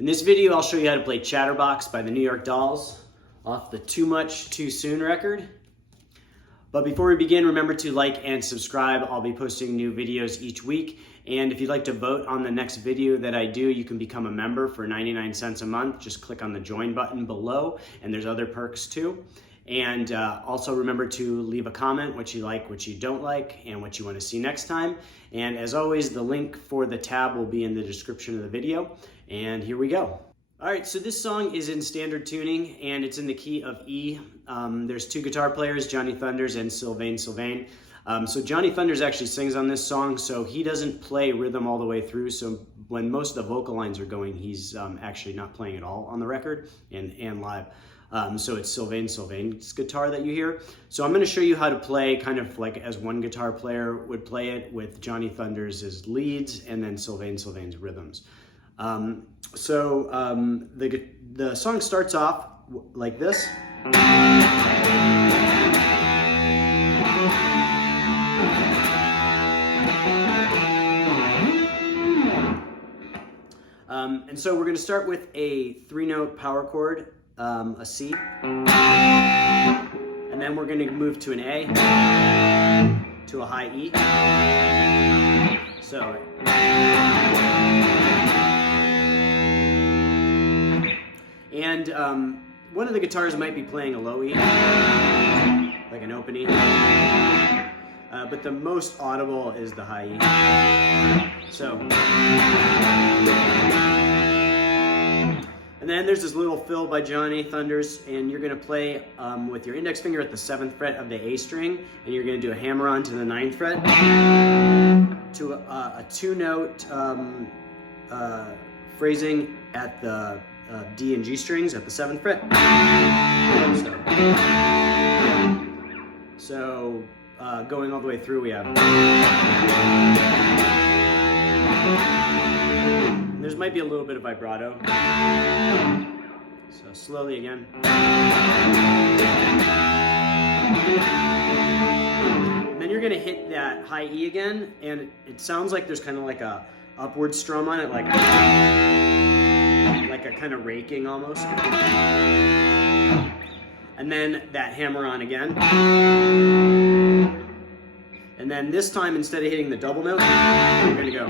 In this video, I'll show you how to play Chatterbox by the New York Dolls off the Too Much Too Soon record. But before we begin, remember to like and subscribe. I'll be posting new videos each week. And if you'd like to vote on the next video that I do, you can become a member for 99 cents a month. Just click on the join button below, and there's other perks too. And also remember to leave a comment, what you like, what you don't like, and what you want to see next time. And as always, the link for the tab will be in the description of the video. And here we go. All right, so this song is in standard tuning, and it's in the key of E. There's two guitar players, Johnny Thunders and Sylvain Sylvain. So Johnny Thunders actually sings on this song, so he doesn't play rhythm all the way through. So when most of the vocal lines are going, he's actually not playing at all on the record and live. So it's Sylvain Sylvain's guitar that you hear. So I'm going to show you how to play kind of like as one guitar player would play it, with Johnny Thunders as leads and then Sylvain Sylvain's rhythms. The song starts off like this. And so we're going to start with a 3-note power chord, a C, and then we're going to move to an A, to a high E. So, and one of the guitars might be playing a low E, like an open E, but the most audible is the high E. So, and then there's this little fill by Johnny Thunders, and you're going to play with your index finger at the 7th fret of the A string, and you're going to do a hammer-on to the 9th fret to a 2-note phrasing at the D and G strings at the 7th fret. So going all the way through, we have. There might be a little bit of vibrato. So slowly again. And then you're going to hit that high E again, and it sounds like there's kind of like a upward strum on it, like a kind of raking almost. And then that hammer on again. And then this time, instead of hitting the double note, we're going to go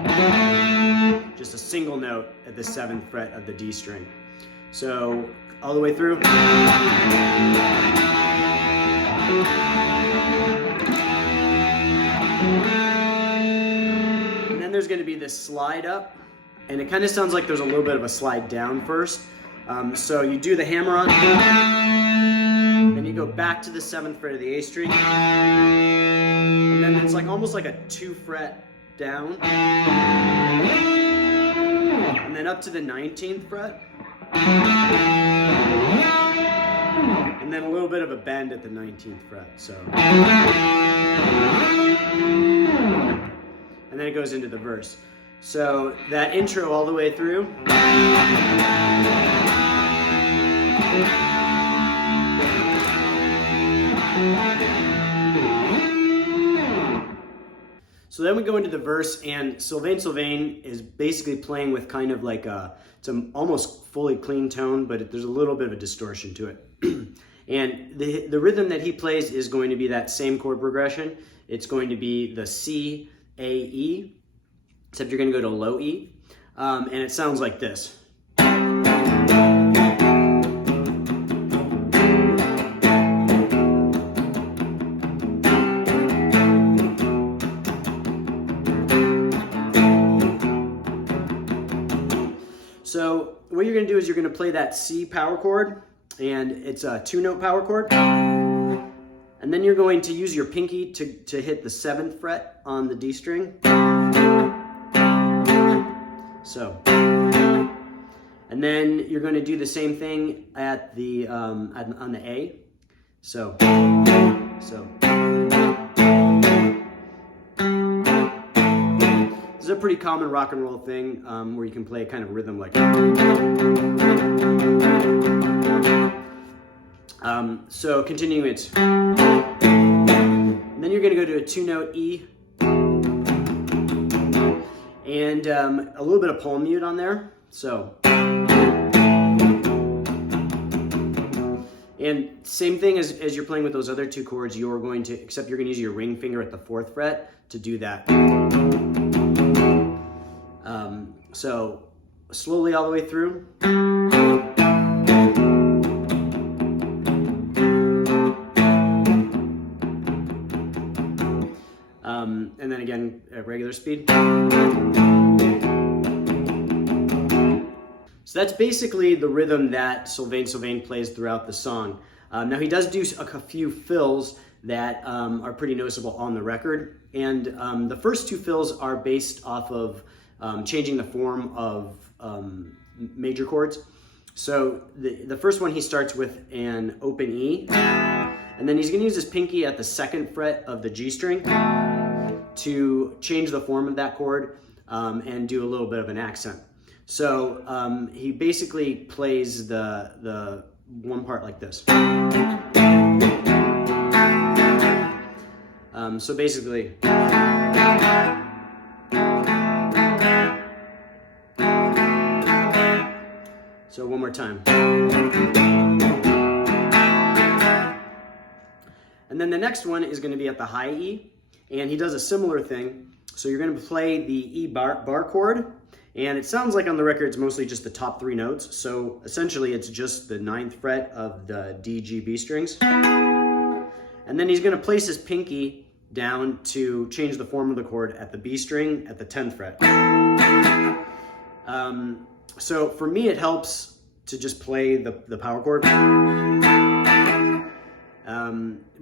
just a single note at the 7th fret of the D string. So all the way through. And then there's going to be this slide up, and it kind of sounds like there's a little bit of a slide down first. So you do the hammer on, then you go back to the 7th fret of the A string, and then it's like almost like a 2-fret down, and then up to the 19th fret, and then a little bit of a bend at the 19th fret. So, and then it goes into the verse. So that intro all the way through. So then we go into the verse, and Sylvain Sylvain is basically playing with kind of like it's an almost fully clean tone, but there's a little bit of a distortion to it. And the rhythm that he plays is going to be that same chord progression. It's going to be the C, A, E, except you're going to go to low E, and it sounds like this. So what you're going to do is you're going to play that C power chord, and it's a 2-note power chord. And then you're going to use your pinky to hit the 7th fret on the D string. So, and then you're going to do the same thing at the on the A. So. This is a pretty common rock and roll thing where you can play a kind of rhythm like. So continuing it. And then you're going to go to a 2-note E. And a little bit of palm mute on there. So. And And same thing as you're playing with those other two chords, except you're going to use your ring finger at the 4th fret to do that. So slowly all the way through. And then again at regular speed. So that's basically the rhythm that Sylvain Sylvain plays throughout the song. Now he does do a few fills that are pretty noticeable on the record. And the first 2 fills are based off of changing the form of major chords. So the first one he starts with an open E, and then he's going to use his pinky at the 2nd fret of the G string to change the form of that chord and do a little bit of an accent. So he basically plays the one part like this. So basically, so one more time. And then the next one is going to be at the high E, and he does a similar thing. So you're going to play the E bar chord, and it sounds like on the record it's mostly just the top 3 notes. So essentially it's just the 9th fret of the D, G, B strings. And then he's going to place his pinky down to change the form of the chord at the B string at the 10th fret. So for me it helps to just play the power chord.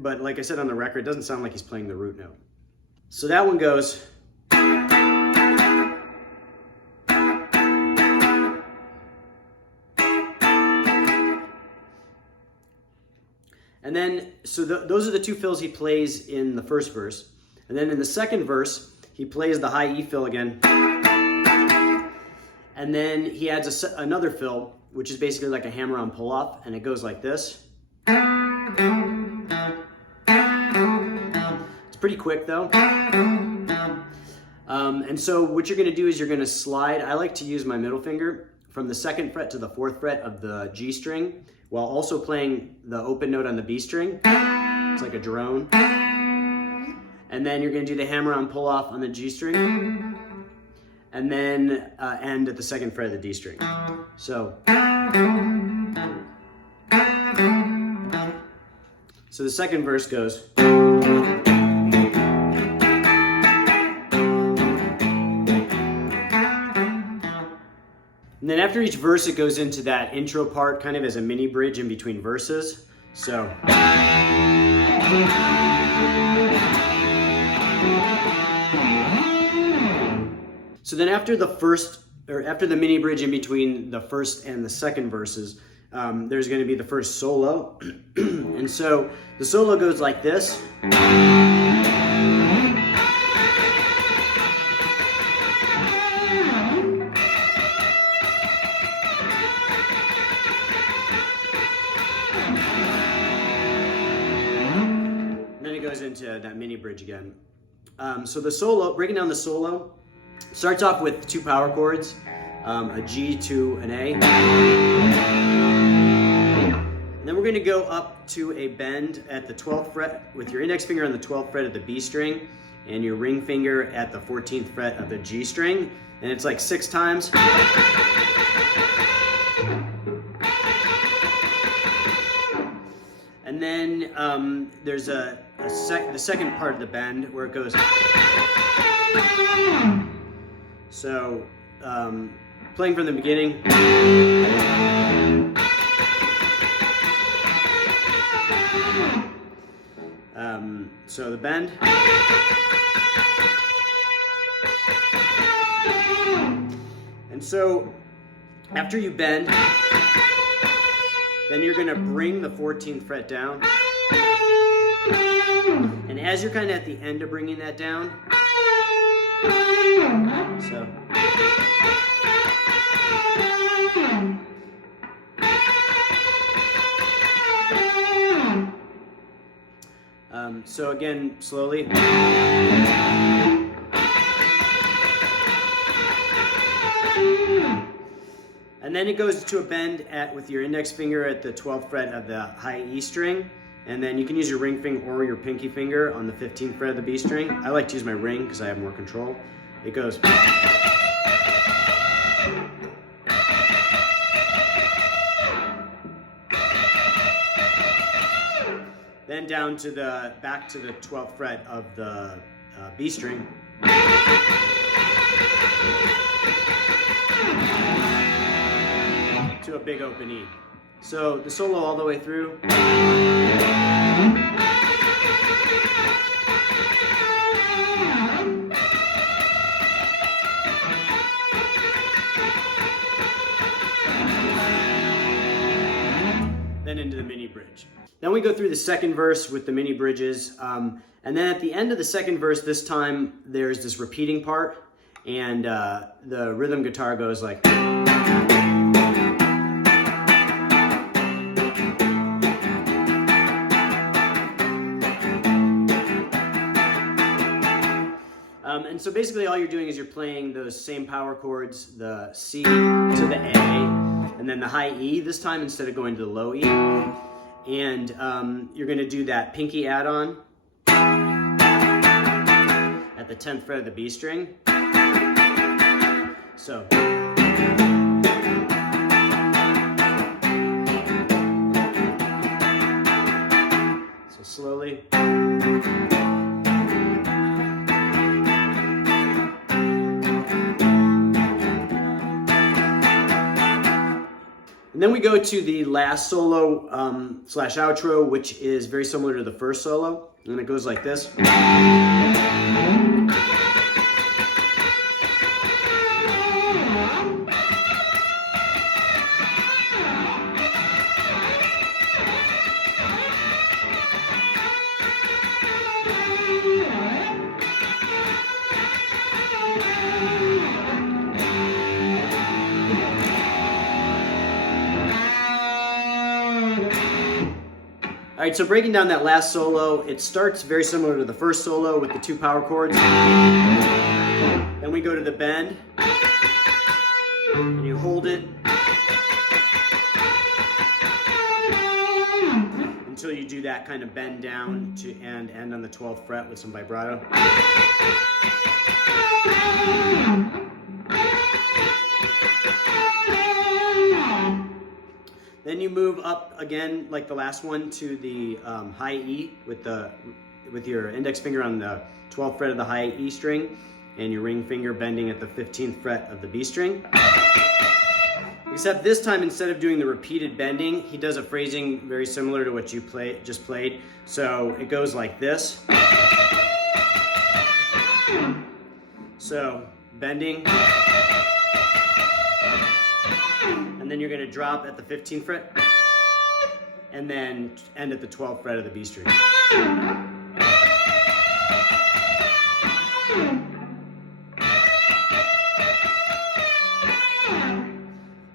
But like I said on the record, it doesn't sound like he's playing the root note. So that one goes. And then, so those are the 2 fills he plays in the first verse. And then in the second verse, he plays the high E fill again. And then he adds another fill, which is basically like a hammer-on pull-off, and it goes like this. It's pretty quick though. And so what you're going to do is you're going to slide. I like to use my middle finger from the 2nd fret to the 4th fret of the G string, while also playing the open note on the B string. It's like a drone. And then you're going to do the hammer-on pull-off on the G string, and then end at the 2nd fret of the D string. So the second verse goes. And then after each verse, it goes into that intro part, kind of as a mini bridge in between verses. So then after the mini bridge in between the first and the second verses, there's going to be the first solo. And so the solo goes like this. Goes into that mini bridge again. So the solo, breaking down the solo, starts off with 2 power chords, a G to an A. And then we're going to go up to a bend at the 12th fret with your index finger on the 12th fret of the B string and your ring finger at the 14th fret of the G string. And it's like 6 times. And then there's the second part of the bend where it goes. So playing from the beginning. So the bend. And so after you bend, then you're going to bring the 14th fret down. And as you're kind of at the end of bringing that down, so again, slowly. And then it goes to a bend with your index finger at the 12th fret of the high E string. And then you can use your ring finger or your pinky finger on the 15th fret of the B string. I like to use my ring because I have more control. It goes. Then down to back to the 12th fret of the B string. To a big open E. So the solo all the way through. Then into the mini bridge. Then we go through the second verse with the mini bridges. And then at the end of the second verse, this time there's this repeating part, and the rhythm guitar goes like. And so basically all you're doing is you're playing those same power chords, the C to the A, and then the high E this time instead of going to the low E. And you're going to do that pinky add-on at the 10th fret of the B string. So. So slowly. And then we go to the last solo slash outro, which is very similar to the first solo. And it goes like this. All right, so breaking down that last solo, it starts very similar to the first solo with the two power chords. Then we go to the bend, and you hold it until you do that kind of bend down to end on the 12th fret with some vibrato. Then you move up again, like the last one, to the high E with your index finger on the 12th fret of the high E string, and your ring finger bending at the 15th fret of the B string. Except this time, instead of doing the repeated bending, he does a phrasing very similar to what you just played. So it goes like this. So bending. And then you're going to drop at the 15th fret, and then end at the 12th fret of the B string.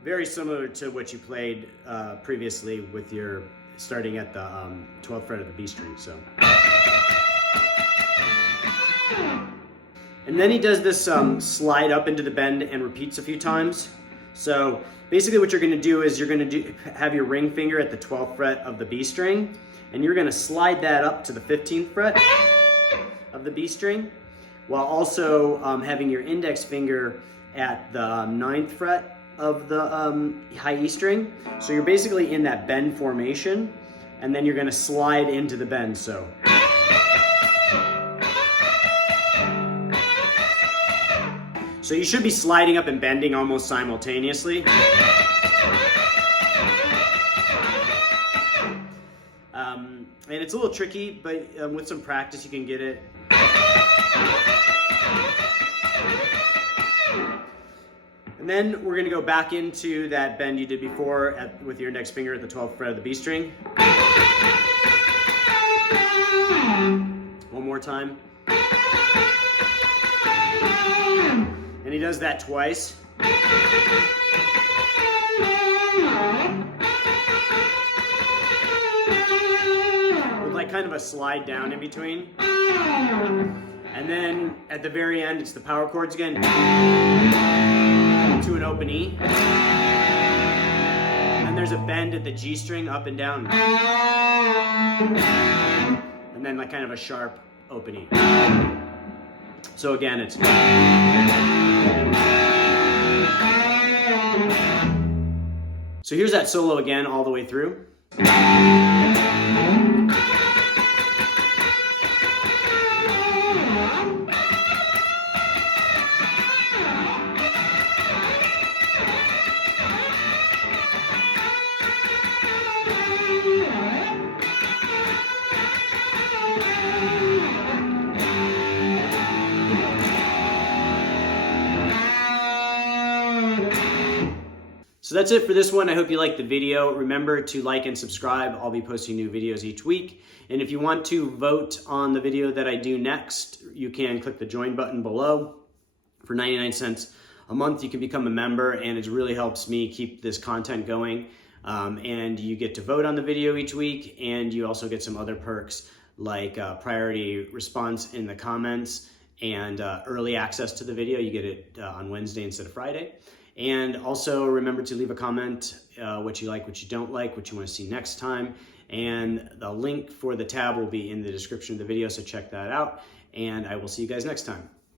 Very similar to what you played previously with your starting at the 12th fret of the B string. So. And then he does this slide up into the bend and repeats a few times. So basically what you're going to do is you're going to have your ring finger at the 12th fret of the B string, and you're going to slide that up to the 15th fret of the B string, while also having your index finger at the 9th fret of the high E string. So you're basically in that bend formation, and then you're going to slide into the bend. So. So you should be sliding up and bending almost simultaneously. And it's a little tricky, but with some practice you can get it. And then we're going to go back into that bend you did before with your index finger at the 12th fret of the B string. One more time. And he does that twice. With like kind of a slide down in between. And then at the very end, it's the power chords again. To an open E. a bend at the G string up and down. And then like kind of a sharp opening. So again, it's... So here's that solo again all the way through. So that's it for this one. I hope you liked the video. Remember to like and subscribe. I'll be posting new videos each week. And if you want to vote on the video that I do next, you can click the join button below. For 99 cents a month, you can become a member, and it really helps me keep this content going. And you get to vote on the video each week, and you also get some other perks like priority response in the comments and early access to the video. You get it on Wednesday instead of Friday. And also remember to leave a comment, what you like, what you don't like, what you want to see next time. And the link for the tab will be in the description of the video, so check that out. And I will see you guys next time.